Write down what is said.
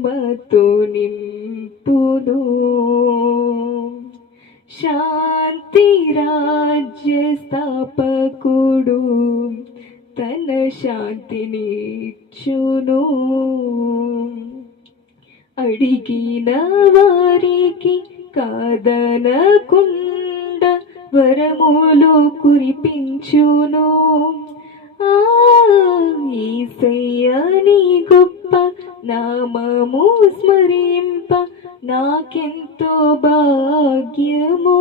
మహిమతో నింపును. శాంతి రాజ్య స్థాపకుడు తన శాంతినిచ్చును. అడిగిన వారికి కాదనకుండా వరములు కురిపించును. యేసయ్యా నీ గొప్ప నామము స్మరింప నాకెంతో భాగ్యము.